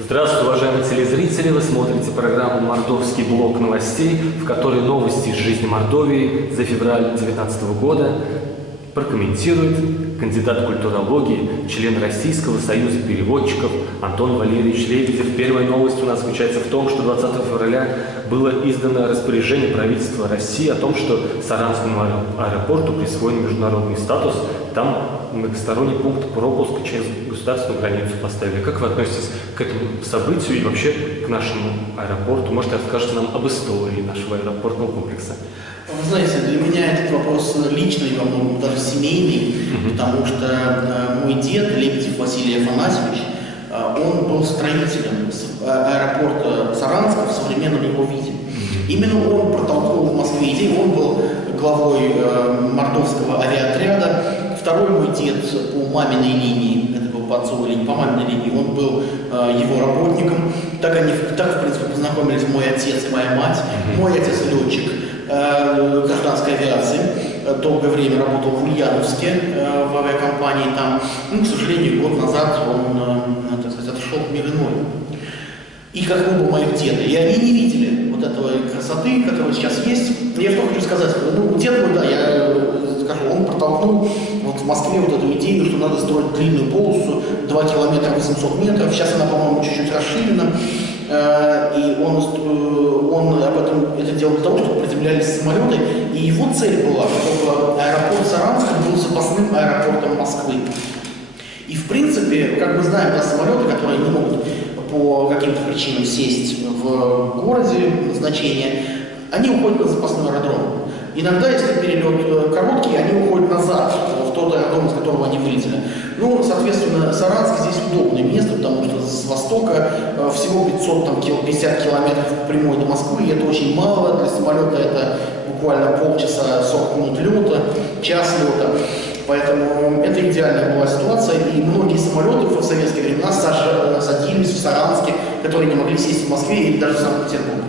Здравствуйте, уважаемые телезрители! Вы смотрите программу «Мордовский блок новостей», в которой новости из жизни Мордовии за февраль 2019 года прокомментирует кандидат культурологии, член Российского союза переводчиков Антон Валерьевич Лебедев. Первая новость у нас заключается в том, что 20 февраля было издано распоряжение правительства России о том, что Саранскому аэропорту присвоен международный статус. Там многосторонний пункт пропуска через государственную границу поставили. Как вы относитесь к этому событию и вообще к нашему аэропорту? Может, расскажете нам об истории нашего аэропортного комплекса? Вы знаете, для меня этот вопрос личный, во многом даже семейный, потому что мой дед, Лебедев Василий Афанасьевич, он был строителем аэропорта Саранска в современном его виде. Именно он протолкнул в Москве идею, он был главой мордовского авиаотряда. Второй мой дед по маминой линии, это был по отцовой линии, по маминой линии, он был его работником. Так, в принципе, познакомились мой отец и моя мать. Мой отец летчик гражданской авиации, долгое время работал в Ульяновске в авиакомпании там. Ну, к сожалению, год назад он, так сказать, отошел в мир иной. И как оба моих деда. И они не видели вот этого красоты, которая сейчас есть. Я что хочу сказать, ну, дед мой, да, я скажу, он протолкнул вот в Москве вот эту идею, что надо строить длинную полосу, 2 километра 800 метров. Сейчас она, по-моему, чуть-чуть расширена. И он об этом это делал для того, чтобы приземлялись самолеты. И его цель была, чтобы аэропорт Саранска был запасным аэропортом Москвы. И в принципе, как мы знаем, да, самолеты, которые не могут по каким-то причинам сесть в городе назначения, они уходят на запасной аэродром. Иногда, если перелет короткий, они уходят назад, в тот аэродром, из которого они вылетели. Ну, соответственно, Саранск здесь удобное место, потому что с востока всего 50 километров прямой до Москвы, и это очень мало. Для самолета это буквально полчаса, 40 минут лета, час лета. Поэтому это идеальная была ситуация, и многие самолеты в советские времена садились в Саранске, которые не могли сесть в Москве или даже в Санкт-Петербурге.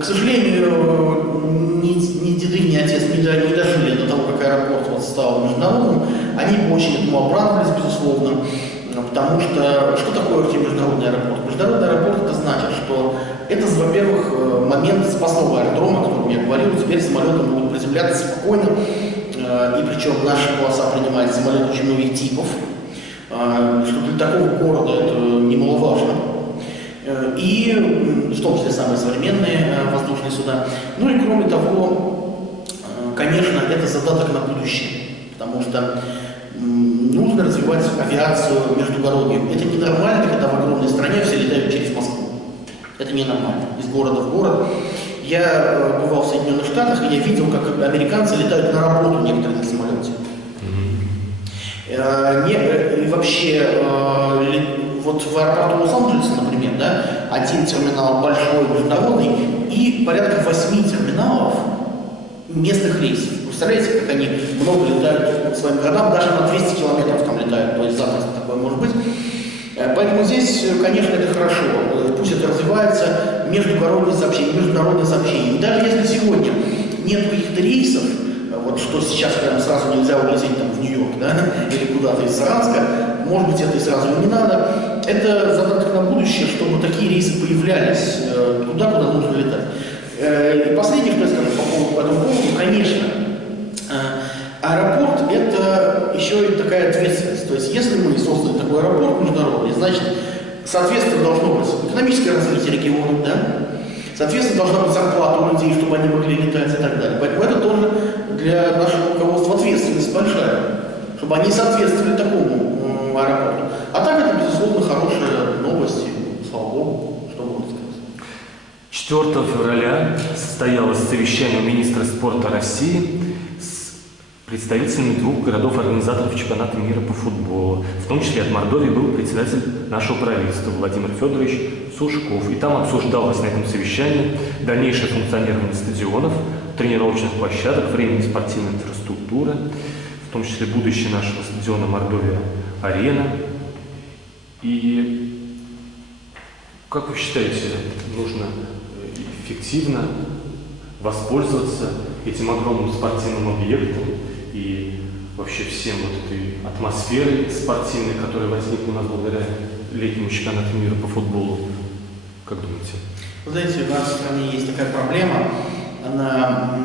К сожалению, ни деды, ни отец не дожили до того, как аэропорт вот стал международным. Они бы очень этому обрадовались, безусловно, потому что такое вообще международный аэропорт? Международный аэропорт это значит, что это, во-первых, момент запасного аэродрома, о котором я говорил, теперь самолеты могут приземляться спокойно, и причем наша полоса принимает самолеты очень многих типов, что для такого города это немаловажно. И в том числе самые современные воздушные суда. Ну и кроме того, конечно, это задаток на будущее, потому что нужно развивать авиацию междугороднюю. Это ненормально, когда в огромной стране все летают через Москву. Это ненормально, из города в город. Я бывал в Соединенных Штатах, и я видел, как американцы летают на работу некоторые на самолете. И вообще, вот в аэропорту Лос-Анджелеса, например, да, один терминал большой, международный, и порядка 8 терминалов местных рейсов. Представляете, как они много летают по своим городам, даже на 200 километров там летают, то есть запросто такое может быть. Поэтому здесь, конечно, это хорошо. Пусть это развивается, междугородные сообщения, международные сообщения. И даже если сегодня нет каких-то рейсов, вот что сейчас прямо сразу нельзя улететь там в Нью-Йорк, да, или куда-то из Саранска, может быть, это и сразу и не надо. Это задаток на будущее, чтобы такие рейсы появлялись туда, куда нужно летать. И последнее, что я скажу по этому поводу, конечно, аэропорт – это еще и такая ответственность. То есть, если мы создали такой аэропорт международный, значит, соответственно, должно быть экономическое развитие региона, да? Соответственно, должна быть зарплата у людей, чтобы они могли летать и так далее. Поэтому это тоже для нашего руководства ответственность большая, чтобы они соответствовали такому аэропорту. А так это, безусловно, хорошая новость, слава богу, что можно сказать. 4 февраля состоялось совещание министра спорта России с представителями 2 городов-организаторов чемпионата мира по футболу. В том числе от Мордовии был председатель нашего правительства Владимир Федорович Сушков. И там обсуждалось на этом совещании дальнейшее функционирование стадионов, тренировочных площадок, временной спортивной инфраструктуры, в том числе будущее нашего стадиона Мордовия-Арена. И как вы считаете, нужно эффективно воспользоваться этим огромным спортивным объектом и вообще всем вот этой атмосферой спортивной, которая возникла у нас благодаря летнему чемпионату мира по футболу? Как думаете? Вы знаете, у нас в стране есть такая проблема, она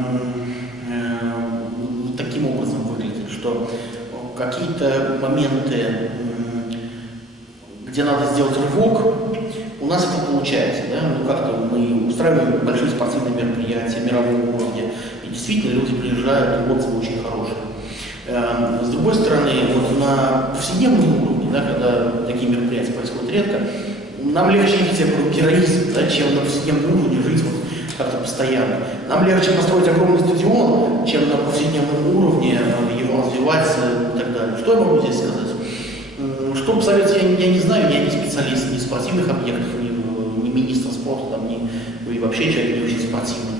таким образом выглядит, что какие-то моменты, где надо сделать рывок, у нас это получается, да? Ну, как-то мы устраиваем большие спортивные мероприятия мирового уровня, и действительно люди приезжают, и отзывы очень хорошие. С другой стороны, вот на повседневном уровне, да, когда такие мероприятия происходят редко, нам легче видеть героизм, да, чем на повседневном уровне жить вот как-то постоянно. Нам легче построить огромный стадион, чем на повседневном уровне его развивать и так далее. Что я могу здесь сказать? Что посоветовать, я не знаю, я не специалист ни в спортивных объектах, ни министр спорта, там, ни и вообще человек не очень спортивный.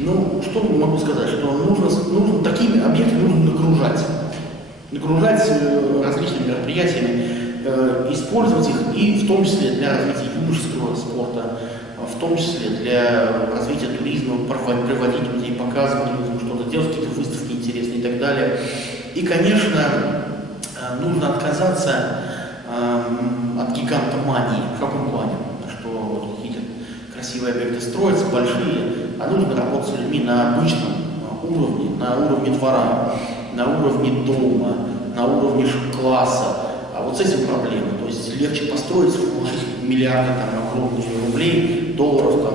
Ну, что могу сказать, что нужно такими объектами нужно нагружать различными мероприятиями, использовать их и в том числе для развития юношеского спорта, в том числе для развития туризма, приводить людей, показывать людям что-то, делать какие-то выставки интересные и так далее. И, конечно, нужно отказаться от гигантомании. В каком плане? Что вот какие-то красивые объекты строятся, большие, а нужно работать с людьми на обычном уровне, на уровне двора, на уровне дома, на уровне класса. А вот с этим проблема. То есть легче построить, вложить миллиарды там, огромных рублей, долларов там,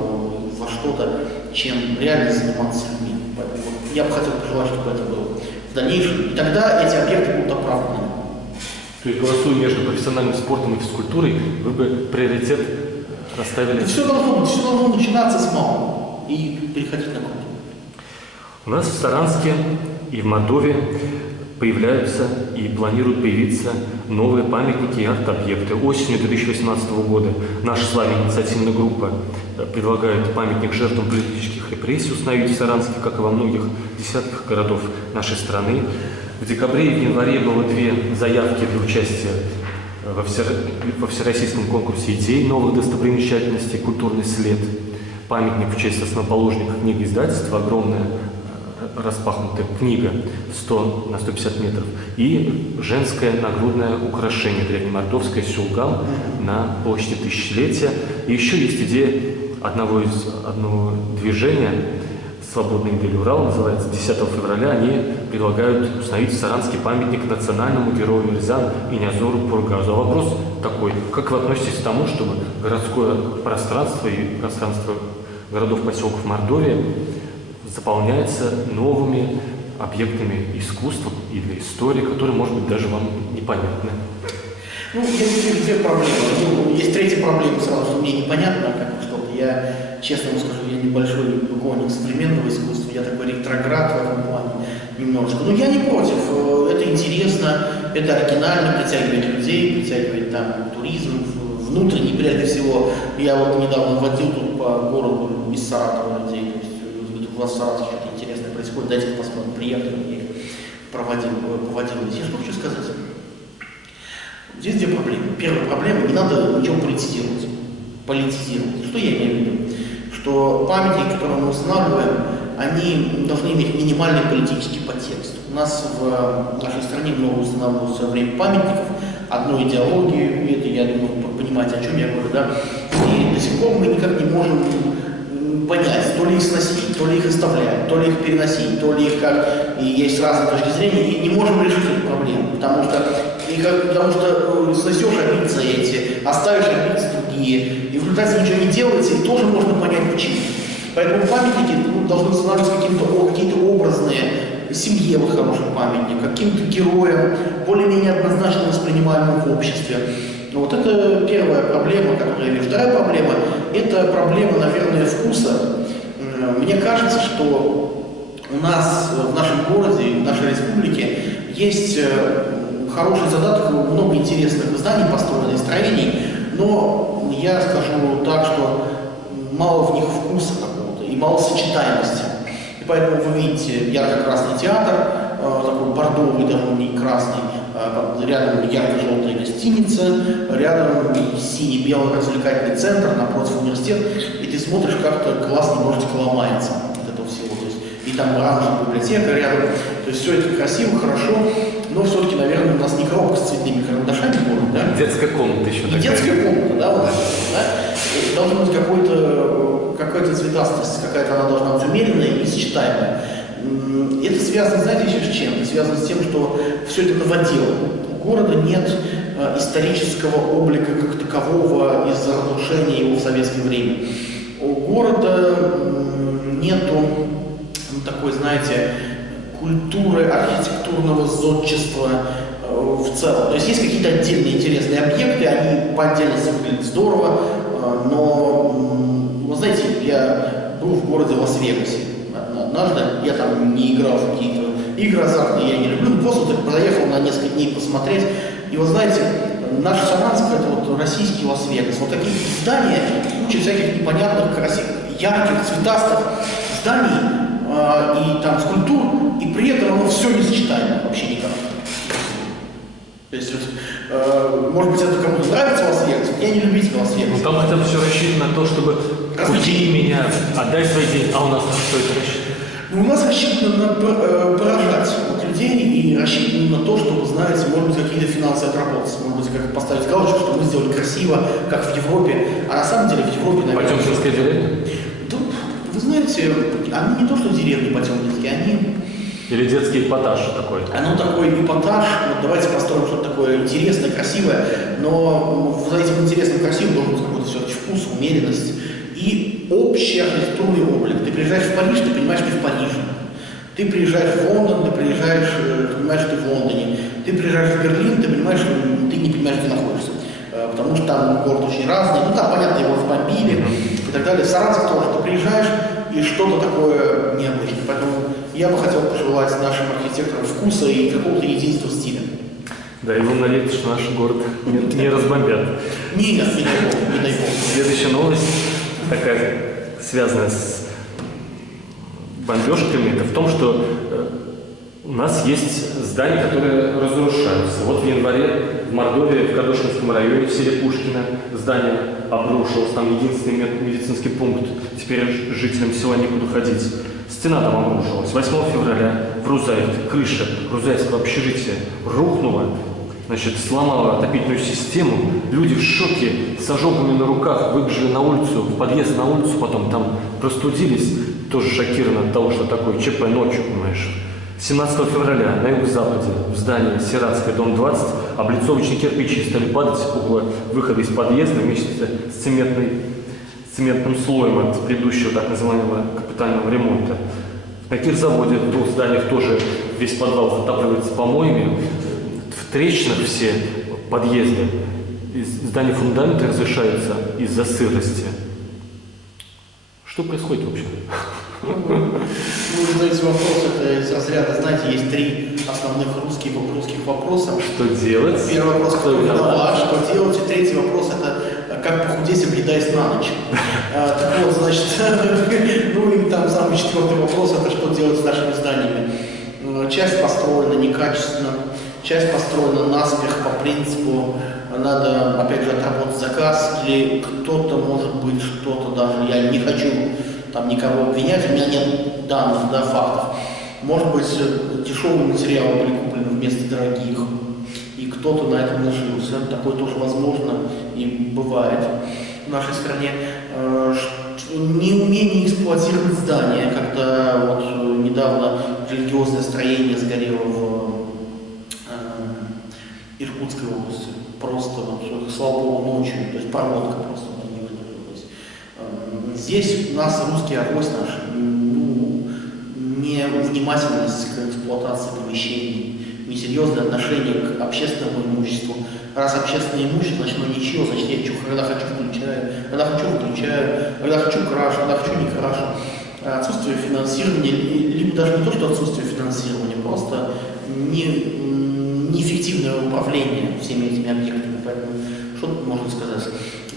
во что-то, чем реально заниматься людьми. Поэтому я бы хотел пожелать, чтобы это было в дальнейшем. И тогда эти объекты будут оправданы. То есть, голосуя между профессиональным спортом и физкультурой, вы бы приоритет расставили? Это все должно начинаться с малого и переходить на крупное. У нас в Саранске и в Мордовии появляются и планируют появиться новые памятники и арт-объекты. Осенью 2018 года наша с вами инициативная группа предлагает памятник жертвам политических репрессий установить в Саранске, как и во многих десятках городов нашей страны. В декабре и в январе было 2 заявки для участия во всероссийском конкурсе идей новых достопримечательностей «Культурный след», памятник в честь основоположника книгоиздательства, огромная распахнутая книга 100 на 150 метров, и женское нагрудное украшение древнемордовское «Сюлгам» на площади Тысячелетия. И еще есть идея одного движения «Свободный Идель Урал», называется, 10 февраля они предлагают установить в Саранске памятник национальному герою Рязань Инязору Пургазу. А вопрос такой: как вы относитесь к тому, чтобы городское пространство и пространство городов-поселков Мордовии заполняется новыми объектами искусства или истории, которые, может быть, даже вам непонятны? Ну, есть 2 проблемы. Есть третья проблема сразу, что мне непонятно, как что-то. Я, честно вам скажу, я небольшой поклонник современного искусства, я такой ретроград в этом плане немножко. Но я не против, это интересно, это оригинально, притягивает людей, притягивает там туризм, внутренний, прежде всего. Я вот недавно водил тут по городу из Саратова людей, то есть у вас в Саратове что-то интересное происходит, дайте посмотрим, приехали, я их поводил. Я что хочу сказать? Здесь 2 проблемы. Первая проблема: не надо ничего политизировать. Что я имею в виду? Что памятники, которые мы устанавливаем, они должны иметь минимальный политический подтекст. У нас в нашей стране много устанавливалось в свое время памятников одной идеологии, и это, я думаю, понимаете, о чем я говорю, да? И до сих пор мы никак не можем понять, то ли их сносить, то ли их оставлять, то ли их переносить, то ли их как... И есть разные точки зрения, и не можем решить эту проблему, потому что сносешь, обидятся эти, оставишь, обидятся другие, и в результате ничего не делается, и тоже можно понять почему. Поэтому памятники должны устанавливаться какие-то образные, семье вот хороший памятник, каким-то героям, более-менее однозначно воспринимаемым в обществе. Вот это первая проблема, которую я вижу. Вторая проблема – это проблема, наверное, вкуса. Мне кажется, что у нас в нашем городе, в нашей республике есть хороший задаток, много интересных зданий построено, строений, но я скажу так, что мало в них вкуса какого-то и мало сочетаемости. И поэтому вы видите ярко-красный театр, такой бордовый, даже не красный, рядом ярко-желтая гостиница, рядом синий-белый развлекательный центр, напротив университет, и ты смотришь, как-то глаз немножечко ломается от этого всего. То есть, и там оранжевая библиотека рядом. То есть все это красиво, хорошо, но все-таки, наверное, у нас не коробка с цветными карандашами город, да? Детская комната еще И такая. детская комната, да, вот, да? Должна быть какая-то цветастость, какая-то она должна быть умеренная и сочетаемая. Это связано, знаете, еще с чем? Это связано с тем, что все это новодело. У города нет исторического облика как такового из-за разрушения его в советское время. У города нету такой, знаете, культуры архитектурного зодчества в целом. То есть есть какие-то отдельные интересные объекты, они по отдельности выглядят здорово, но, вы знаете, я был в городе Лас-Вегасе однажды, я там не играл в какие-то игры азартные, я не люблю, просто так проехал на несколько дней посмотреть, и вы знаете, наш Саранск — это вот российский Лас-Вегас, вот такие здания, куча всяких непонятных, красивых, ярких, цветастых зданий, и там скульптур, и при этом оно все не сочетаемо вообще никак. То есть, может быть, это кому-то нравится Лас-Вегас, я не любитель Лас-Вегаса. Ну там хотя бы все рассчитано на то, чтобы купи меня, отдай свои деньги, а у нас что это рассчитано? Ну, у нас рассчитано на поражать людей и рассчитано на то, чтобы, знаете, может быть, какие-то финансы отработать, может быть, как поставить галочку, что мы сделали красиво, как в Европе, а на самом деле в Европе, наверное... Потемкинская деревня? Да, вы знаете, они не то, что деревни Потемкинские, они... Или детский эпатаж такой? Оно такой эпатаж, вот давайте построим что-то такое интересное, красивое, но за этим интересным, красивым должен быть какой-то все-таки вкус, умеренность и общий архитектурный облик. Ты приезжаешь в Париж, ты понимаешь, что ты в Париже. Ты приезжаешь в Лондон, ты приезжаешь, ты понимаешь, что ты в Лондоне. Ты приезжаешь в Берлин, ты понимаешь, что ты не понимаешь, где ты находишься. Потому что там город очень разный, ну там, понятно, его разбомбили и так далее. В Саранск тоже ты приезжаешь, и что-то такое необычное. Поэтому я бы хотел пожелать нашим архитекторам вкуса и какого-то единства стиля. Да, и вы надеетесь, что наш город не разбомбят. Нет, не дай бог, не дай бог. Следующая новость, такая, связанная с бомбежками, это в том, что у нас есть здания, которые разрушаются. Вот в январе в Мордовии, в Кадушинском районе, в селе Пушкино, здание обрушилось, там единственный медицинский пункт, теперь жителям села некуда ходить. Стена там обрушилась. 8 февраля в Рузаевке крыша Рузаевского общежития рухнула, значит, сломала отопительную систему. Люди в шоке, с ожогами на руках, выбежали на улицу, в подъезд на улицу, потом там простудились, тоже шокированы от того, что такое ЧП ночью, понимаешь. 17 февраля на юго-западе в здании Сиратское, дом 20, облицовочные кирпичи стали падать с угла выхода из подъезда вместе с цементным слоем от предыдущего так называемого капитального ремонта. На кирзаводе в 2 зданиях тоже весь подвал затапливается помоями, в трещинах все подъезды, здания фундамента разрушаются из-за сырости. Что происходит вообще? Вы задаете вопрос, это из разряда, знаете, есть 3 основных русских вопроса. Что делать? Первый вопрос, кто виноват, что делать, и третий вопрос, это как похудеть, объедаясь на ночь. Так вот, значит, ну и там самый 4-й вопрос, это что делать с нашими зданиями. Часть построена некачественно, часть построена наспех по принципу, надо, опять же, отработать заказ, или кто-то, может быть, что-то даже, я не хочу там никого обвинять, у меня нет данных, да, фактов. Может быть, дешевые материалы были куплены вместо дорогих, и кто-то на этом нажился. Такое тоже возможно и бывает в нашей стране. Неумение эксплуатировать здания, когда вот недавно религиозное строение сгорело в Иркутской области. Просто, вот, слава богу, ночью, то есть проводка просто не выдержалась. Здесь у нас русский авось наш, ну, невнимательность к эксплуатации помещений, несерьезное отношение к общественному имуществу. Раз общественное имущество, значит, оно ничего, значит, я когда хочу включаю, когда хочу выключаю, когда хочу крашу, когда хочу не крашу. Отсутствие финансирования, либо даже не то, что отсутствие финансирования, просто неэффективное управление всеми этими объектами. Поэтому что тут можно сказать?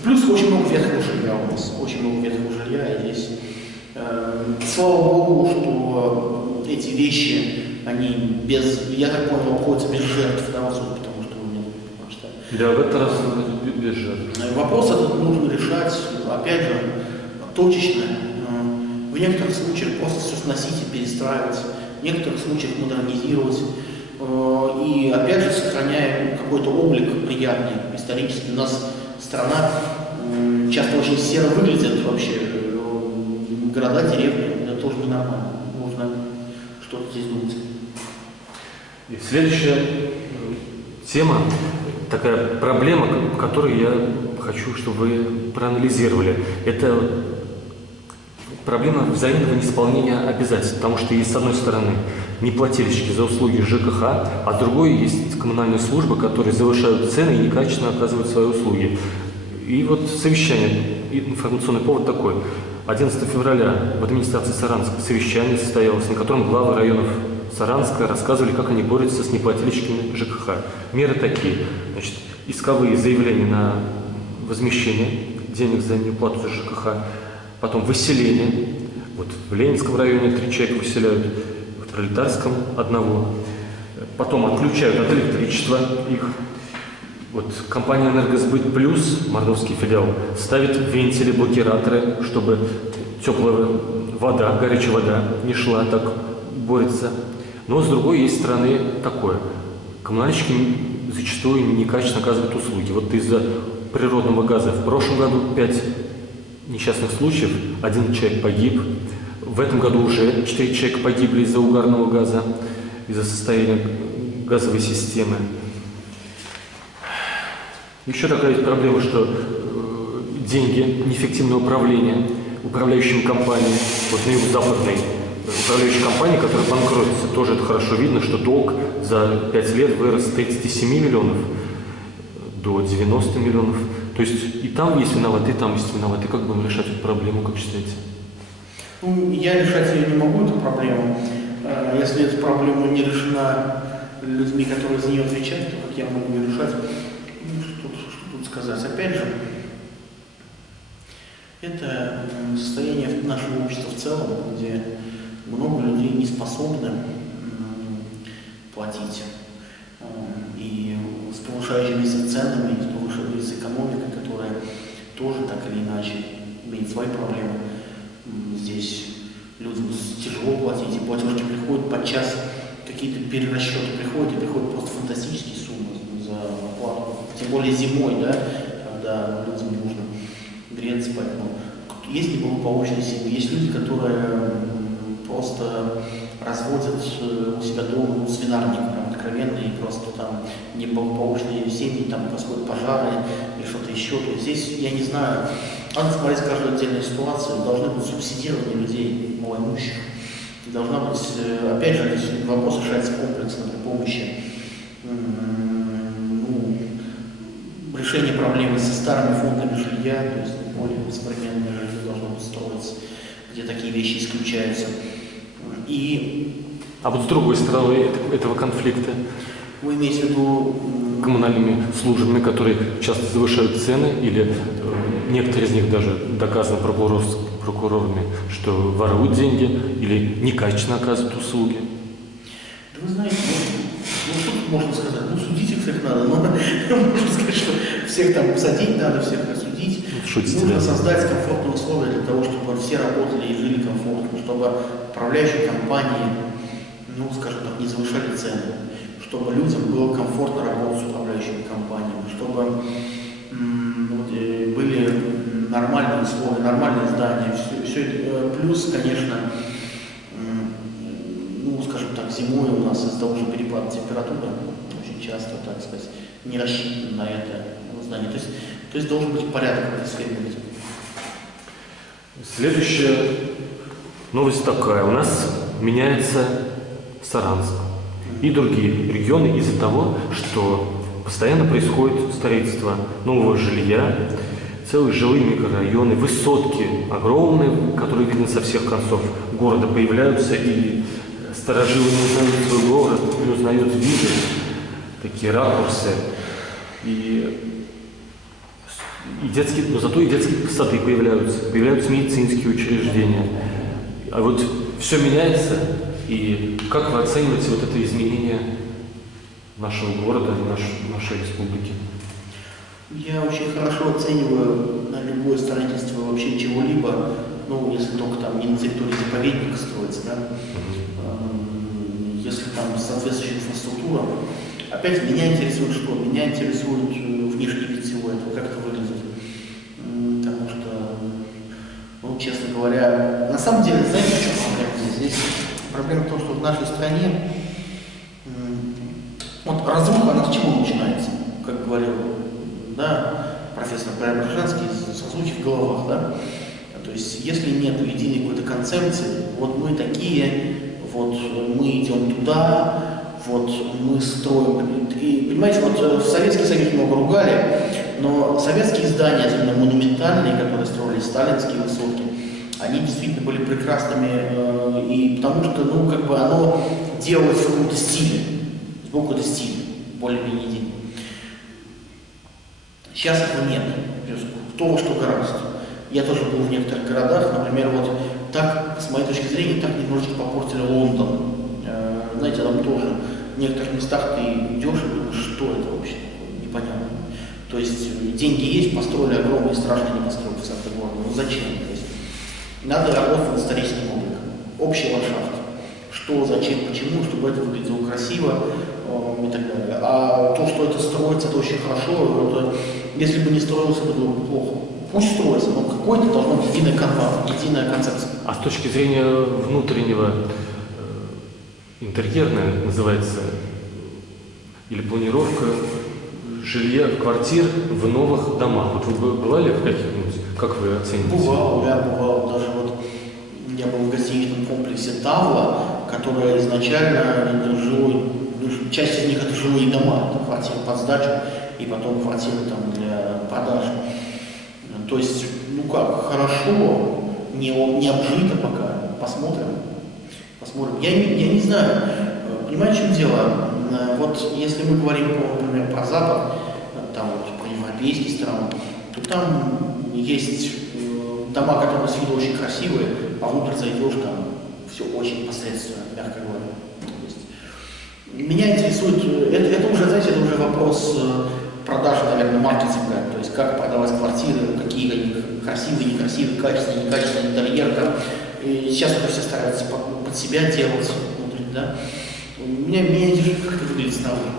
Плюс очень много ветхого жилья у нас, очень много ветхого жилья, и здесь, слава богу, что эти вещи, они без, я так понял, обходятся без жертв, да, потому что у меня, Да, в этот раз без жертв. Вопрос этот нужно решать, опять же, точечно. В некоторых случаях просто все сносить и перестраивать. В в некоторых случаях модернизировать. И опять же сохраняя какой-то облик приятный, исторический. У нас страна часто очень серо выглядит вообще. Города, деревни, это тоже ненормально. Нужно что-то здесь думать. И следующая тема, такая проблема, которую я хочу, чтобы вы проанализировали. Это проблема взаимного неисполнения обязательств, потому что есть, с одной стороны, неплательщики за услуги ЖКХ, а с другой есть коммунальные службы, которые завышают цены и некачественно оказывают свои услуги. И вот совещание, информационный повод такой. 11 февраля в администрации Саранска совещание состоялось, на котором главы районов Саранска рассказывали, как они борются с неплательщиками ЖКХ. Меры такие. Значит, исковые заявления на возмещение денег за неуплату за ЖКХ, потом выселение. Вот в Ленинском районе 3 человека выселяют, в Пролетарском одного. Потом отключают от электричества их. Вот компания «Энергосбыт Плюс», мордовский филиал, ставит вентили-блокираторы, чтобы теплая вода, горячая вода не шла, так борется. Но с другой есть стороны такое. Коммунальщики зачастую некачественно оказывают услуги. Вот из-за природного газа в прошлом году 5 несчастных случаев, 1 человек погиб. В этом году уже 4 человека погибли из-за угарного газа, из-за состояния газовой системы. Еще такая есть проблема, что деньги, неэффективное управление управляющими компаниями, вот на юго-западной управляющей компании, которая банкротится, тоже это хорошо видно, что долг за 5 лет вырос с 37 миллионов до 90 миллионов. То есть и там есть виноваты, и там есть виноваты. Как будем решать эту проблему, как считаете? Ну, я решать ее не могу, эту проблему. Если эта проблема не решена людьми, которые за нее отвечают, то как я могу ее решать? Ну, что тут сказать? Опять же, это состояние нашего общества в целом, где много людей не способны платить. И с повышающимися ценами, с повышающейся экономикой, которая тоже так или иначе имеет свои проблемы. Здесь людям тяжело платить, и платежки приходят подчас, какие-то перерасчеты приходят, и приходят просто фантастические суммы за оплату. Тем более зимой, да, когда людям нужно греться, поэтому есть неблагополучные семьи, есть люди, которые просто разводят у себя дома свинарник, прям откровенный, и просто там неблагополучные семьи, там происходят пожары или что-то еще. То есть здесь, я не знаю, надо смотреть каждую отдельную ситуацию, должны быть субсидирование людей малоимущих. И должна быть, опять же, вопрос решается комплексно при помощи решения проблемы со старыми фондами жилья, то есть более современное жилье должно быть строиться, где такие вещи исключаются. А вот с другой стороны этого конфликта? Вы имеете в виду коммунальными службами, которые часто завышают цены, или некоторые из них даже доказаны прокурорами, что воруют деньги или некачественно оказывают услуги? Да вы знаете, что тут можно сказать? Судить их всех надо, но можно сказать, что всех там посадить надо, всех осудить. Нужно создать комфортные условия для того, чтобы все работали и жили комфортно, чтобы управляющие компании, скажем так, не завышали цены, чтобы людям было комфортно работать с управляющими компаниями, чтобы были нормальные условия, нормальные здания. Все это. Плюс, конечно, скажем так, зимой у нас из-за того, что перепад температуры очень часто, так сказать, не рассчитан на это здание. То есть должен быть порядок в этой сфере. Следующая новость такая. У нас меняется Саранск и другие регионы из-за того, что постоянно происходит строительство нового жилья, целые жилые микрорайоны, высотки огромные, которые видны со всех концов города, появляются, и старожилы не узнают свой город, не узнают виды, такие ракурсы. И детские, но зато и детские сады появляются медицинские учреждения. А вот все меняется, и как вы оцениваете вот это изменение нашего города, нашей республики? Я очень хорошо оцениваю любое строительство вообще чего-либо, если только там не на территории заповедника строится, да. если там соответствующая инфраструктура. Опять меня интересует что? Меня интересует внешний вид всего этого, как это выглядит. Потому что, ну, честно говоря, на самом деле, знаете, в чем проблема здесь? Здесь проблема в том, что в нашей стране вот разруха, она с чего начинается? Как говорил, да, профессор Преображенский, созвучие в головах, да? То есть, если нет единой какой-то концепции, вот мы такие, вот мы идем туда, вот мы строим. И, понимаете, вот в Советский Союз много ругали, но советские здания, особенно монументальные, которые строили сталинские высотки, они действительно были прекрасными, и потому что, ну, как бы оно делалось в каком-то стиле, в каком-то стиле, более-менее единый. Сейчас этого нет. Кто во что гораздо. Я тоже был в некоторых городах, например, вот так, с моей точки зрения, так немножечко попортили Лондон. Знаете, там тоже в некоторых местах ты идешь и думаешь, что это вообще такое, непонятно. То есть деньги есть, построили огромные страшные небоскребы в центре города. Ну зачем? То есть надо работать над историческим обликом. Общий ландшафт. Что, зачем, почему, чтобы это выглядело красиво и так далее. А то, что это строится, это очень хорошо. Это, если бы не строилось, это было бы плохо. Пусть строится, но какой-то должна быть единая канва, единая концепция. А с точки зрения внутреннего, интерьерная называется, или планировка жилья, квартир в новых домах. Вот вы бывали в каких-нибудь? Как вы оцените? Бывал, я бывал. Даже вот я был в гостиничном комплексе Тавла, которая изначально жилой, часть из них это жилые дома, это квартиры под сдачу и потом квартиры там для продажи. То есть, ну как, хорошо, не обжито пока, посмотрим. Я не знаю, понимаете, в чем дело? Вот если мы говорим, например, про Запад, там вот про европейские страны, то там есть дома, которые с виду очень красивые, а внутрь зайдешь, там все очень посредственно, мягко говоря. То есть, меня интересует, это уже, знаете, это уже вопрос продажи, наверное, маркетинга, то есть как продавать квартиры, какие они красивые, некрасивые, качественные, некачественные, интерьер. И сейчас уже все стараются под себя делать внутри, да. Меня интересует, как это выглядит снаружи.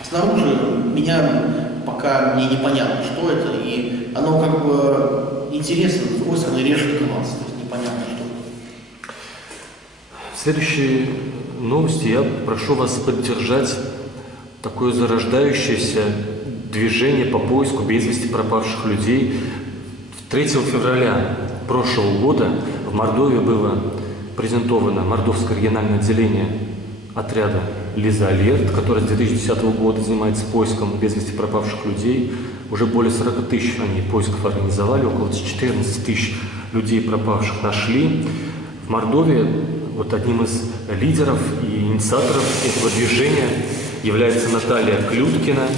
А снаружи пока мне непонятно, что это, и оно как бы интересно, с другой стороны режет глаз, то есть непонятно, что это. В следующей новости я прошу вас поддержать такое зарождающееся движение по поиску без вести пропавших людей. 3 февраля прошлого года в Мордовии было презентовано Мордовское региональное отделение отряда «Лиза Алерт», который с 2010 года занимается поиском без вести пропавших людей. Уже более 40 тысяч они поисков организовали, около 14 тысяч людей пропавших нашли. В Мордовии вот одним из лидеров и инициаторов этого движения является Наталья Клюткина,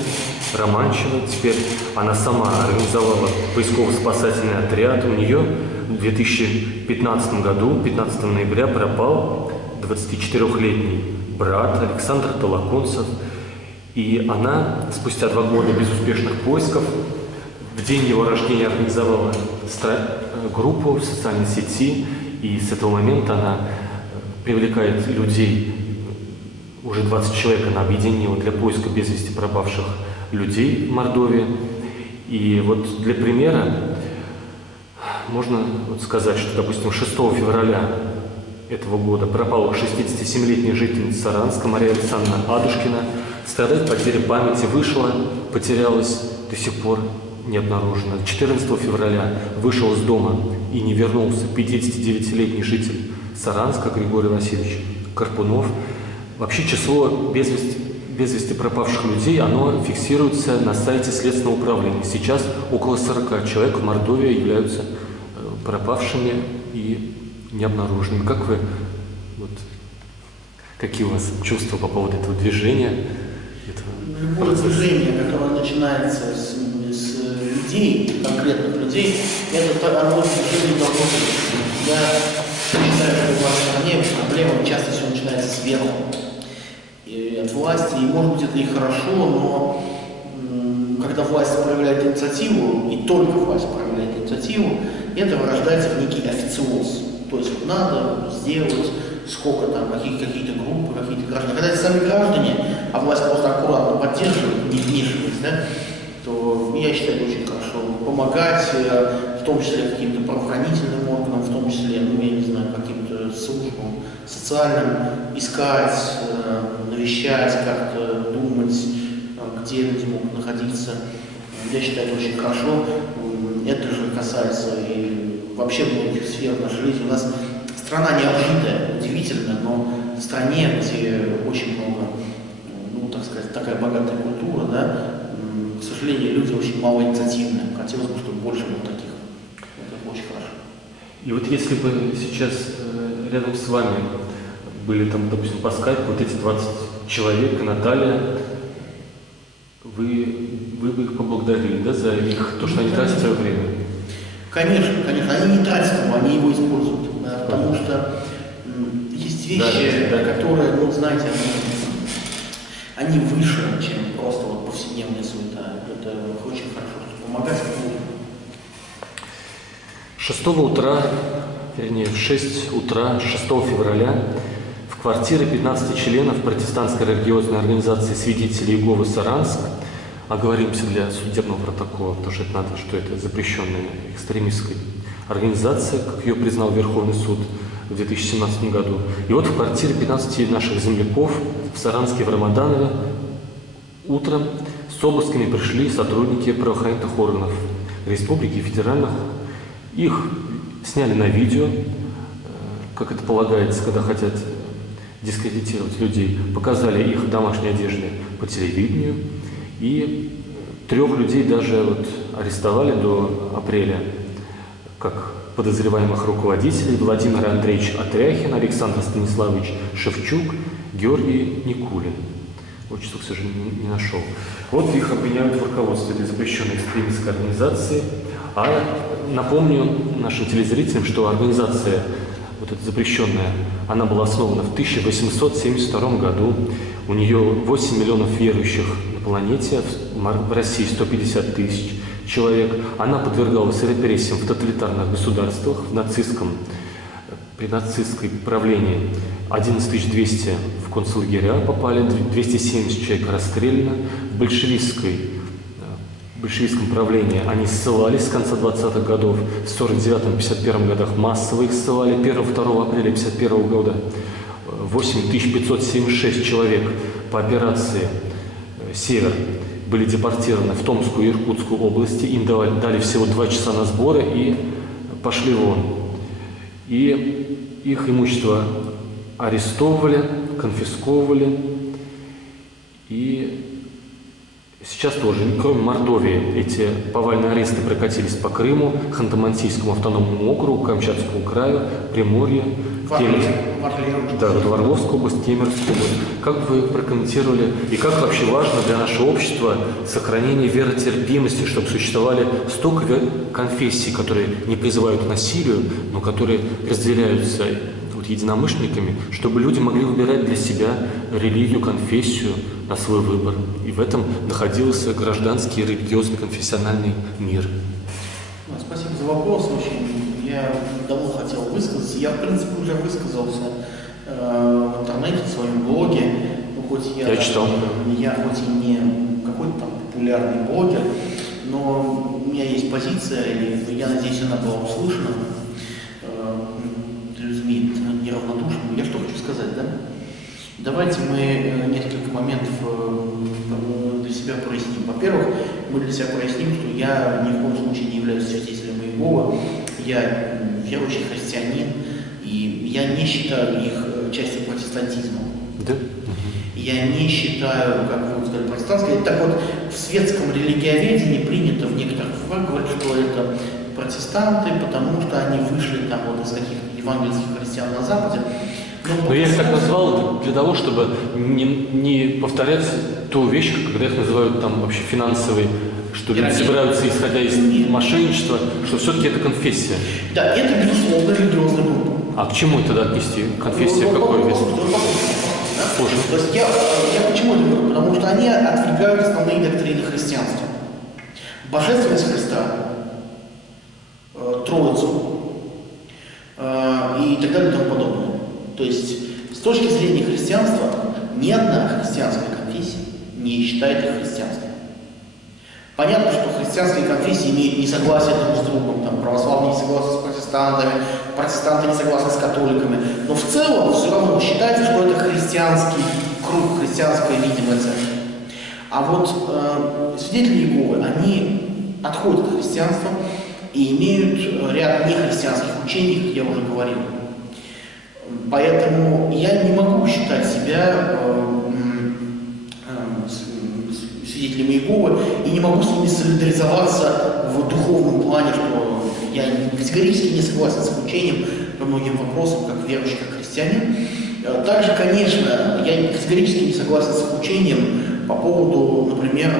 Романчева. Теперь она сама организовала поисково-спасательный отряд. У нее в 2015 году, 15 ноября, пропал 24-летний брат Александр Толоконцев. И она спустя 2 года безуспешных поисков в день его рождения организовала группу в социальной сети. И с этого момента она привлекает людей, уже 20 человек она объединила для поиска без вести пропавших людей в Мордовии. И вот для примера можно сказать, что, допустим, 6 февраля этого года пропала 67-летняя жительница Саранска Мария Александровна Адушкина. Страдает потерей памяти, вышла, потерялась, до сих пор не обнаружена. 14 февраля вышел из дома и не вернулся 59-летний житель Саранска Григорий Васильевич Карпунов. Вообще число без вести пропавших людей, оно фиксируется на сайте Следственного управления. Сейчас около 40 человек в Мордовии являются пропавшими и необнаруженными. Как вы, какие у вас чувства по поводу этого движения? Любое движение, которое начинается с людей, конкретных людей, это оно движение должно быть. Я считаю, что в вашей стране проблема часто все начинается сверху, и от власти, и может быть это и хорошо, но когда власть проявляет инициативу, и только власть проявляет инициативу, это вырождается в некий официоз. То есть надо сделать, сколько там, какие-то группы, какие-то граждане. Когда это сами граждане, а власть просто аккуратно поддерживает, не вмешивается, да, то я считаю, это очень хорошо. Помогать, в том числе каким-то правоохранительным органам, в том числе, ну, я не знаю, каким-то службам социальным, искать, навещать, как-то думать, где люди могут находиться. Я считаю, это очень хорошо. Это же касается и вообще многих сфер нашей жизни. У нас страна необжитая, удивительная, но в стране, где очень много, ну, так сказать, такая богатая культура, да, к сожалению, люди очень мало инициативные. Хотелось бы, чтобы больше было таких. Это очень хорошо. И вот если бы сейчас рядом с вами были там, допустим, по скайпу вот эти 20 человек, и Наталья, вы бы их поблагодарили, да, за их, то, что они тратят свое время? Конечно, конечно. Они не тратят его, они его используют. Да, потому что есть вещи, которые, ну, знаете, они выше, чем просто вот повседневная суета. Это очень хорошо, что помогать нужно. 6 утра, вернее, в 6 утра 6 февраля в квартире 15 членов протестантской религиозной организации «Свидетели Иеговы Саранск», оговоримся для судебного протокола, потому что это надо, что это запрещенная экстремистская организация, как ее признал Верховный суд в 2017 году. И вот в квартире 15 наших земляков в Саранске, в Рамаданове, утром с обысками пришли сотрудники правоохранительных органов республики и федеральных. Их сняли на видео, как это полагается, когда хотят дискредитировать людей, показали их в домашней одежде по телевидению, и 3 людей даже вот арестовали до апреля как подозреваемых руководителей: Владимир Андреевич Отряхин, Александр Станиславович Шевчук, Георгий Никулин. Отчество, к сожалению, не нашел. Вот их обвиняют в руководстве этой запрещенной экстремистской организации. А напомню нашим телезрителям, что организация вот эта запрещенная, она была основана в 1872 году. У нее 8 миллионов верующих на планете, в России 150 тысяч человек. Она подвергалась репрессиям в тоталитарных государствах, при нацистской правлении 11 200 в концлагеря попали, 270 человек расстреляно. В большевистском правлении они ссылались с конца 20-х годов. В 49-51 годах массово их ссылали. 1-2 апреля 51 года 8576 человек по операции «Север» были депортированы в Томскую и Иркутскую области. Им дали всего 2 часа на сборы и пошли вон. И их имущество арестовывали, конфисковывали. И сейчас тоже, кроме Мордовии, эти повальные аресты прокатились по Крыму, Ханты-Мансийскому автономному округу, Камчатскому краю, Приморье, в Орловскую область, Кемеровскую область. Как бы вы прокомментировали, и как вообще важно для нашего общества сохранение веротерпимости, чтобы существовали столько конфессий, которые не призывают к насилию, но которые разделяются вот единомышленниками, чтобы люди могли выбирать для себя религию, конфессию на свой выбор. И в этом находился гражданский, религиозный, конфессиональный мир. Спасибо за вопрос. Я давно хотел высказаться. Я, в принципе, уже высказался в интернете, в своем блоге. Ну, хоть я читал. Я хоть и не какой-то там популярный блогер, но у меня есть позиция, и я надеюсь, она была услышана людьми неравнодушными. Я что хочу сказать, да? Давайте мы несколько моментов для себя проясним. Во-первых, мы для себя проясним, что я ни в коем случае не являюсь свидетелем Иеговы. Я верующий христианин, и я не считаю их частью протестантизма. Да? Я не считаю, как вы сказали, протестантской. Так вот, в светском религиоведении принято в некоторых кругах говорить, что это протестанты, потому что они вышли там вот из каких-то евангельских христиан на Западе. Но я их так назвал для того, чтобы не повторять ту вещь, когда их называют там вообще финансовые, что люди собираются, исходя из мошенничества, что все-таки это конфессия. Да, это, безусловно, религиозная группа. А к чему это тогда отнести? Конфессия какой вес? Слушай. То есть я почему это говорю? Потому что они отвергают основные доктрины христианства. Божественность Христа, Троицу и так далее и тому подобное. То есть, с точки зрения христианства, ни одна христианская конфессия не считает их христианством. Понятно, что христианские конфессии имеют несогласие друг с другом, там, православные не согласны с протестантами, протестанты не согласны с католиками, но в целом все равно считается, что это христианский круг, христианская видимая церковь. А вот свидетели Иеговы, они отходят от христианства и имеют ряд нехристианских учений, как я уже говорил. Поэтому я не могу считать себя свидетелем Иеговы и не могу с ними солидаризоваться в духовном плане, что я категорически не согласен с их учением по многим вопросам, как верующий, как христианин. Также, конечно, я категорически не согласен с их учением по поводу, например,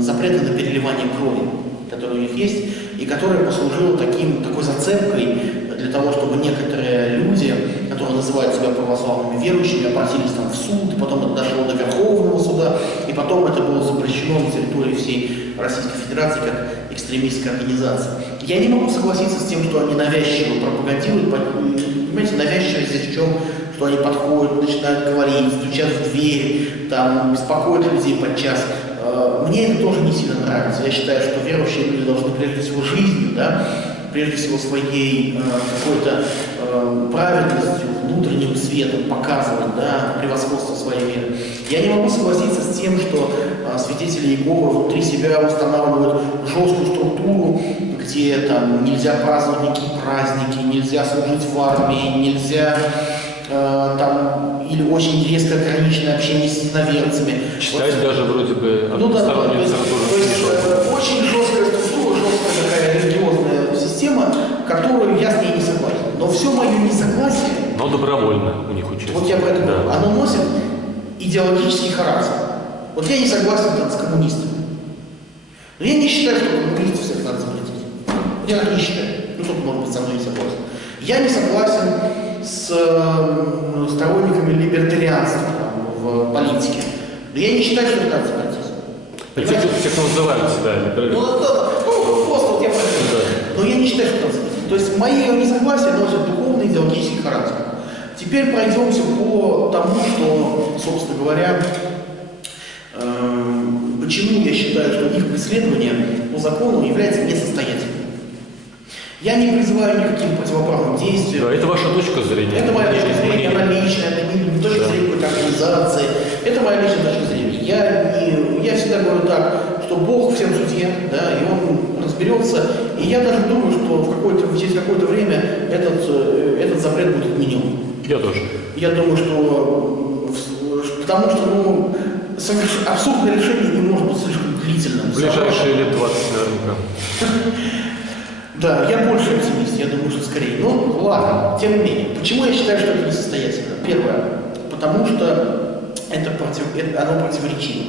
запрета на переливание крови, который у них есть, и которое послужило такой зацепкой для того, чтобы некоторые люди, которые называют себя православными верующими, обратились там в суд, и потом это дошло до Верховного суда, и потом это было запрещено на территории всей Российской Федерации как экстремистская организация. Я не могу согласиться с тем, что они навязчиво пропагандируют, понимаете, навязчивость здесь в чем? Что они подходят, начинают говорить, стучат в дверь, там, беспокоят людей подчас. Мне это тоже не сильно нравится. Я считаю, что верующие люди должны прежде всего жизнью, да, прежде всего своей какой-то праведностью, внутренним светом показывать, да, превосходство своей веры. Я не могу согласиться с тем, что свидетели Иеговы внутри себя устанавливают жесткую структуру, где там нельзя праздновать никакие праздники, нельзя служить в армии, нельзя там, или очень резко ограниченное общение с иноверцами. Читать вот, даже вроде бы стороннюю литературу. То есть очень жесткая структура, жесткая такая религиозная система, которую я с ней не согласен. Но все мое несогласие... Но добровольно у них учиться. Вот я про это говорю. Оно носит идеологический характер. Вот я не согласен там, с коммунистами. Но я не считаю, что коммунистов всех надо запретить. Вот я так не считаю. Ну, кто-то может быть со мной не согласен. Я не согласен с сторонниками либертарианства в политике. Но я не считаю, что это надо запретить. Те, кто называют себя либертарианцами. Просто вот я про это. Но я не считаю, что это надо запретить. То есть мои несогласия носят духовный идеологический характер. Теперь пройдемся по тому, что, собственно говоря, почему я считаю, что их преследование по закону является несостоятельным. Я не призываю никаким противоправным действиям. Да, это ваша точка зрения. Это моя точка зрения, она личная, это не точка зрения какой-то организации. Это моя личная точка зрения. Я всегда говорю так, что Бог всем судья, да, и Он разберется. И я даже думаю, что через какое-то время этот запрет будет отменен. Я тоже. Я думаю, что потому что абсурдное решение не может быть слишком длительным. В ближайшие лет 20, наверняка. Да, я больше оптимист, я думаю, что скорее. Ну, ладно, тем не менее. Почему я считаю, что это несостоятельно? Первое, потому что оно противоречиво.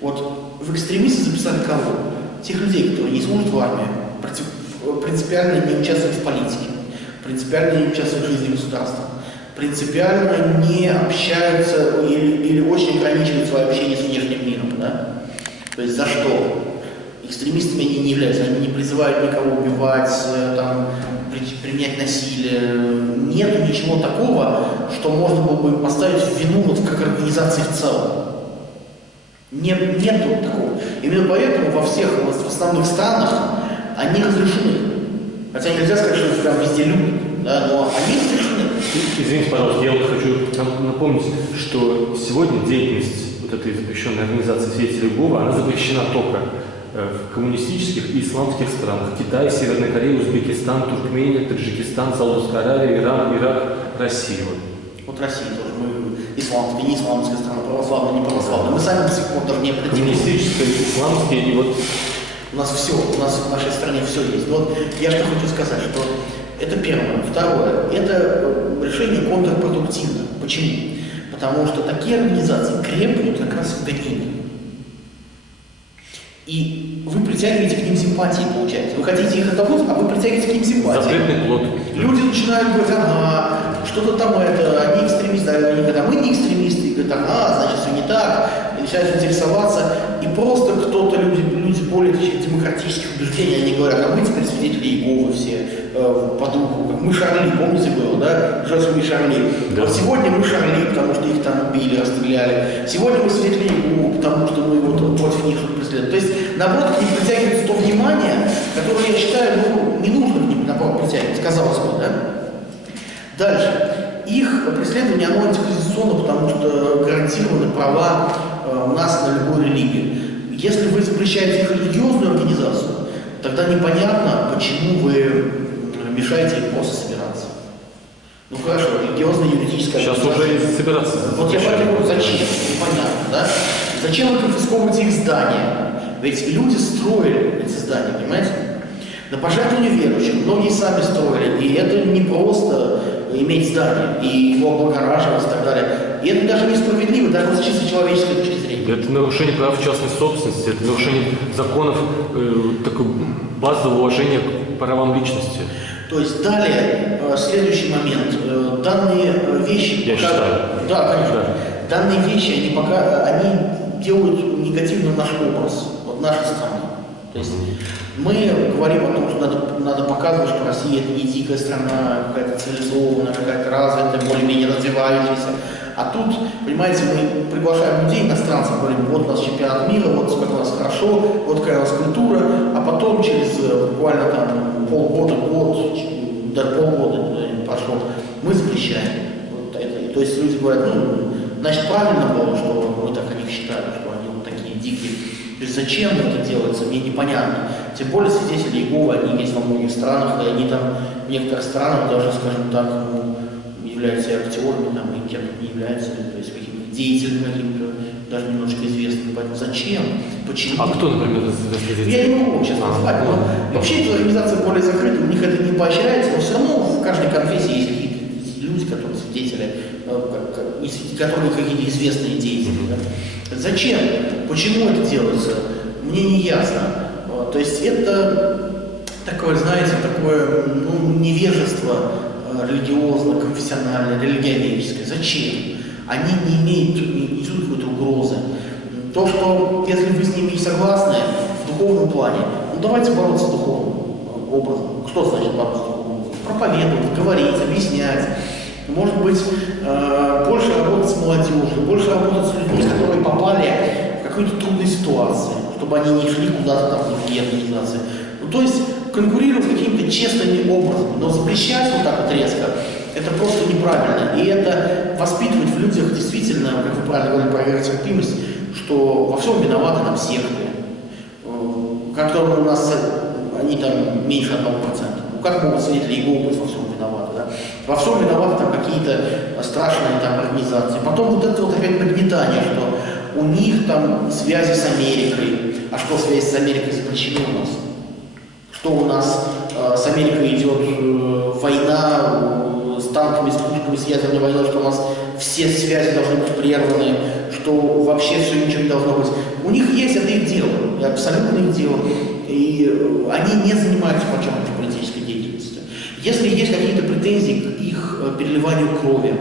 Вот в экстремисты записали кого? Тех людей, которые не служат в армии, принципиально не участвуют в политике, принципиально не участвуют в жизни государства, принципиально не общаются или очень ограничивают свое общение с внешним миром. Да? То есть за что? Экстремистами они не являются, они не призывают никого убивать, там, применять насилие. Нету ничего такого, что можно было бы поставить в вину вот как организации в целом. Нету такого. Именно поэтому во всех в основных странах они разрешены. Хотя нельзя сказать, что их прям везде любят, да, но они разрешены. Извините, пожалуйста, я вот хочу напомнить, что сегодня деятельность вот этой запрещенной организации свидетелей Иеговы, она запрещена только в коммунистических и исламских странах. Китай, Северная Корея, Узбекистан, Туркмения, Таджикистан, Саудовская Аравия, Иран, Ирак, Россия. Вот Россия тоже. Мы исламская, не исламская страна, православная, не православная. Мы сами до сих пор даже не определены. Коммунистическая, исламская и вот... У нас все, у нас в нашей стране все есть. Вот я что хочу сказать, что это первое. Второе, это решение контрпродуктивно. Почему? Потому что такие организации крепнут как раз в гонении. И вы притягиваете к ним симпатии, получается. Вы хотите их оттолкнуть, а вы притягиваете к ним симпатии. Запретный плод. Люди начинают говорить, что-то там они экстремисты, они говорят, мы не экстремисты, и говорят, значит, все не так, и начинают интересоваться, и просто кто-то, люди более демократических убеждений, они говорят, мы теперь свидетели Иеговы все, по духу, как мы Шарли, помните было, да? Жозеф и Шарли. Да. Вот сегодня мы Шарли, потому что их там убили, расстреляли. Сегодня мы Светли Ягу, потому что мы вот против них что-то преследуем. То есть, наоборот, к ним притягивается то внимание, которое, я считаю, ну, не нужно к ним, наоборот, притягивать, казалось бы, да? Дальше. Их преследование, оно антиконституционно, потому что гарантированы права у нас на любую религию. Если вы запрещаете их религиозную организацию, тогда непонятно, почему вы мешаете им просто собираться. Ну хорошо, религиозно-юридическая Сейчас организация. уже и собираться. Вот я поэтому говорю, зачем? Непонятно, да? Зачем вы конфисковываете их здания? Ведь люди строили эти здания, понимаете? На пожертвование верующих многие сами строили, и это не просто иметь здание и его облагораживать и так далее. И это даже несправедливо, даже с чисто человеческой точки зрения. Это нарушение прав частной собственности, это нарушение законов, такое базовое уважение к правам личности. То есть далее, следующий момент. Данные вещи... Я считаю. Да, конечно. Да. Данные вещи, они делают негативно наш образ, вот нашей страны. То есть мы говорим о том, что надо показывать, что Россия это не дикая страна, какая-то цивилизованная, какая-то развитая, более-менее развивающаяся. А тут, понимаете, мы приглашаем людей, иностранцев, говорим, вот у нас чемпионат мира, вот как у нас хорошо, вот какая у нас культура, а потом через буквально там полгода, год, даже полгода прошло, мы запрещаем. Вот это. То есть люди говорят, ну, значит, правильно было, что мы так о них считали, что они вот такие дикие. То есть зачем это делается, мне непонятно. Тем более свидетели Иеговы, они есть во многих странах, и они там в некоторых странах даже, скажем так, ну, являются актерами, там, и кем-то не являются, то есть какими-то деятелями, какими-то даже немножко известными. Поэтому зачем? Почему? А кто, например, известный деятель? Я не могу вам сейчас назвать, но вообще эта организация более закрыта, у них это не поощряется, но все равно в каждой конфессии есть какие-то люди, которые свидетели, которые какие-то известные деятели. Да? Зачем? Почему это делается? Мне не ясно. То есть это такое, знаете, такое невежество религиозно-конфессиональное, религиоведческое. Зачем? Они не несут какой-то угрозы. То, что если вы с ними не согласны в духовном плане, ну давайте бороться с духовным образом. Что значит бороться с духовным образом? Проповедовать, говорить, объяснять. Может быть, больше работать с молодежью, больше работать с людьми, которые попали в какую-то трудную ситуацию, чтобы они не шли куда-то там в другие организации. Ну, то есть конкурировать какими-то честными образом, но запрещать вот так вот резко, это просто неправильно. И это воспитывает в людях действительно, как вы правильно говорили, про терпимость, что во всем виноваты нам секты, которые у нас, они там меньше 1%. Ну как могут свидетели Иеговы быть во всем виноваты? Да? Во всем виноваты там какие-то страшные там организации. Потом вот это вот опять нагнетание, что у них там связи с Америкой. А что связи с Америкой запрещены у нас? Что у нас с Америкой идет война с танками, с пушками, с ядерной войной, что у нас все связи должны быть прерваны, что вообще все ничего не должно быть. У них есть, это их дело, абсолютно их дело. И они не занимаются подчеркнутой политической деятельностью. Если есть какие-то претензии к их переливанию крови,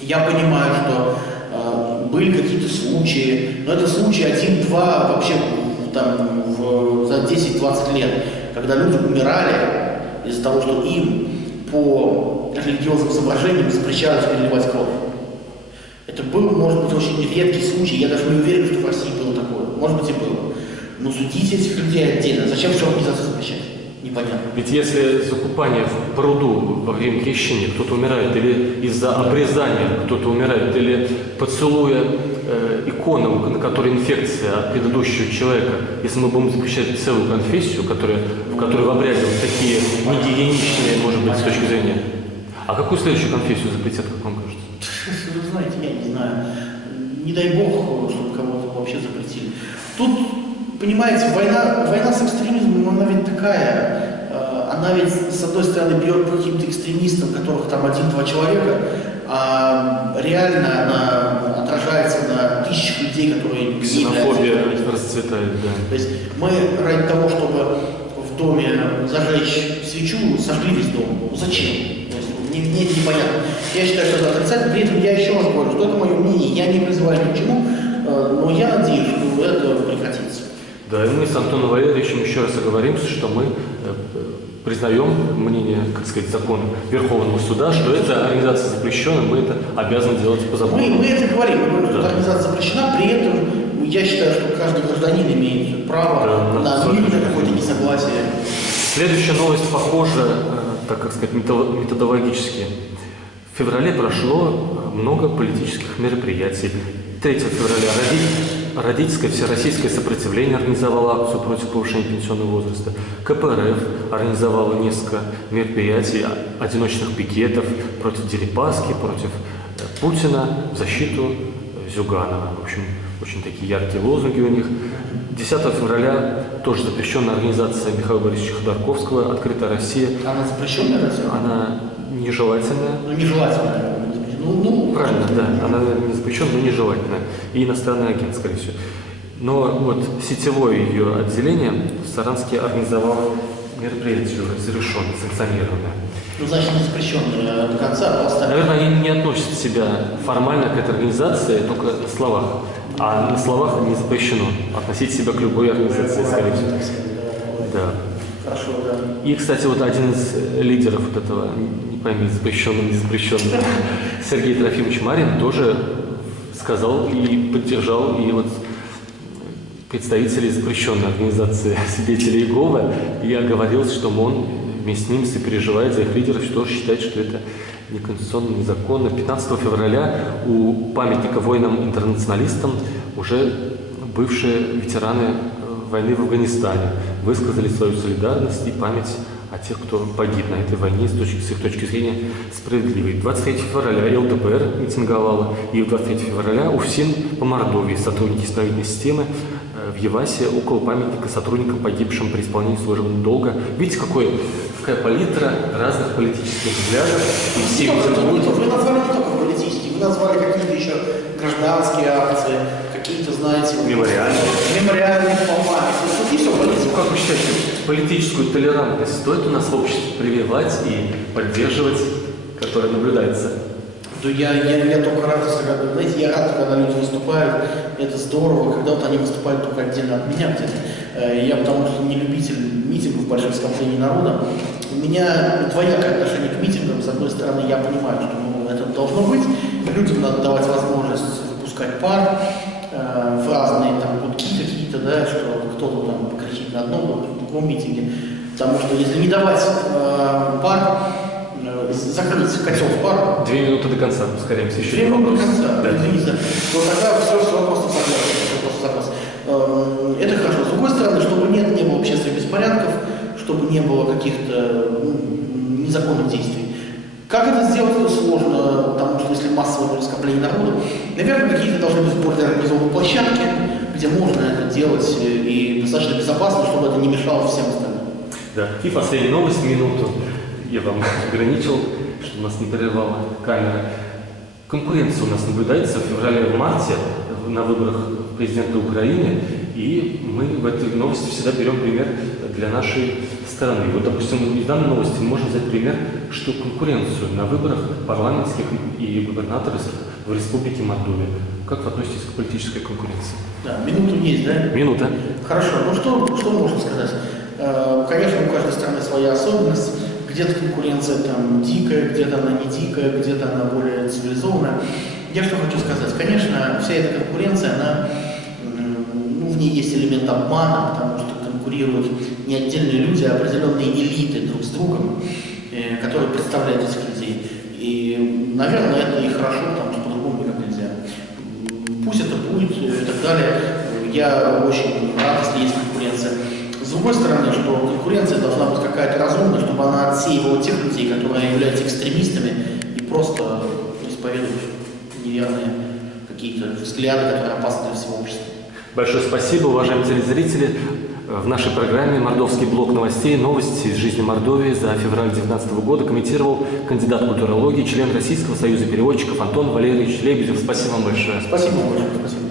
я понимаю, что были какие-то случаи, но это случаи 1-2 вообще там, за 10-20 лет, когда люди умирали из-за того, что им по религиозным соображениям запрещалось переливать кровь. Это был, может быть, очень редкий случай, я даже не уверен, что в России было такое. Может быть и было. Но судите этих людей отдельно. Зачем всю организацию запрещать? Непонятно. Ведь если за купание в пруду во время крещения кто-то умирает, или из-за обрезания кто-то умирает, или поцелуя икону, на которой инфекция от предыдущего человека, если мы будем запрещать целую конфессию, в которой в обряде вот такие негигиеничные, может быть, с точки зрения. А какую следующую конфессию запретят, как вам кажется? Вы знаете, я не знаю. Не дай бог, чтобы кого-то вообще запретили. Тут, понимаете, война с экстремизмом, она ведь такая. Она ведь, с одной стороны, бьет по каким-то экстремистам, которых там 1-2 человека, а реально она отражается на тысячах людей, которые не ксенофобия расцветает, да. То есть мы ради того, чтобы в доме зажечь свечу, сожгли весь дом. Ну зачем? То есть, мне это непонятно. Я считаю, что это отрицательно. При этом я еще раз говорю, что это мое мнение, я не призываю ни к чему, но я надеюсь, что это прекратится. Да, и мы с Антоном Валерьевичем еще раз оговоримся, что мы признаем мнение, как сказать, закона Верховного суда, что эта организация запрещена, мы это обязаны делать по закону. Мы это говорим, мы говорим, что Да. организация запрещена, при этом я считаю, что каждый гражданин имеет право на мирное какое-то несогласие. Следующая новость похожа, так как сказать, методологически. В феврале прошло много политических мероприятий. 3 февраля Родительское всероссийское сопротивление организовало акцию против повышения пенсионного возраста. КПРФ организовала несколько мероприятий, одиночных пикетов против Дерипаски, против Путина, в защиту Зюганова. В общем, очень такие яркие лозунги у них. 10 февраля тоже запрещенная организация Михаила Борисовича Ходорковского «Открытая Россия». Она запрещенная разве? Она нежелательная. Ну, нежелательно. Правильно, да. Она не запрещена, но нежелательная. И иностранный агент, скорее всего. Но вот сетевое ее отделение в Саранске организовало мероприятие разрешенное, санкционированное. Ну, значит, не запрещенная до конца, просто... Наверное, они не относят себя формально к этой организации только на словах. А на словах не запрещено относить себя к любой организации, скорее всего. Да. Хорошо, да. И, кстати, вот один из лидеров вот этого, не пойми, запрещенного, не запрещенного, Сергей Трофимович Марин тоже сказал и поддержал и вот представителей запрещенной организации свидетелей Иеговы и оговорился, что он вместе с ними сопереживает за их лидеров, что тоже считает, что это неконституционно, незаконно. 15 февраля у памятника воинам-интернационалистам уже бывшие ветераны войны в Афганистане высказали свою солидарность и память о тех, кто погиб на этой войне с их точки зрения справедливой. 23 февраля ЛДПР митинговала, и 23 февраля УФСИН по Мордовии, сотрудники исправительной системы в Евасе около памятника сотрудникам, погибшим при исполнении служебного долга. Видите, какая палитра разных политических взглядов, и все Вы назвали не только политические, вы назвали какие-то еще гражданские акции, какие-то, знаете... Мемориальные памятники. Вот и все политика. Как вы считаете, политическую толерантность стоит у нас в обществе прививать и поддерживать, которая наблюдается? Да я только рад, когда, знаете, я рад, когда люди выступают, это здорово, когда вот они выступают только отдельно от меня где-то. Я потому что не любитель митингов, больших скоплений народа. У меня двоякое отношение к митингам. С одной стороны, я понимаю, что это должно быть, людям надо давать возможность выпускать пар, в разные там гудки какие-то, да, что кто-то там покричит на одном, на другом митинге. Потому что если не давать пар, закрыть котел в пар. 2 минуты до конца, ускоряемся еще. 2 минуты до конца, да. извините. То тогда все просто согласен. Это хорошо. С другой стороны, чтобы не было общественных беспорядков, чтобы не было каких-то незаконных действий. Как это сделать, это сложно, потому что если массовое скопление народа, наверное, какие-то должны быть более организованные площадки, где можно это делать и достаточно безопасно, чтобы это не мешало всем остальным. Да. И последняя новость, минуту. Я вам ограничил, чтобы нас не прерывала камера. Конкуренция у нас наблюдается в феврале и марте на выборах президента Украины, и мы в этой новости всегда берем пример для нашей страны. Вот, допустим, из данной новости мы можем взять пример, что конкуренцию на выборах парламентских и губернаторских в Республике Мордовия. Как вы относитесь к политической конкуренции? Да, минуту есть, да? Минута. Хорошо, ну что можно сказать? Конечно, у каждой страны своя особенность. Где-то конкуренция там дикая, где-то она не дикая, где-то она более цивилизованная. Я что хочу сказать? Конечно, вся эта конкуренция, она, в ней есть элемент обмана, потому что конкурируют не отдельные люди, а определенные элиты друг с другом, которые представляют этих людей. И, наверное, это и хорошо, потому что по-другому никак нельзя. Пусть это будет и так далее. Я очень рад, если есть конкуренция. С другой стороны, что конкуренция должна быть какая-то разумная, чтобы она отсеивала тех людей, которые являются экстремистами и просто исповедуют неверные какие-то взгляды, которые опасны для всего общества. Большое спасибо, уважаемые телезрители. В нашей программе «Мордовский блок новостей. Новости из жизни Мордовии» за февраль 2019 года комментировал кандидат культурологии, член Российского союза переводчиков Антон Валерьевич Лебедев. Спасибо вам большое. Спасибо вам большое. Спасибо.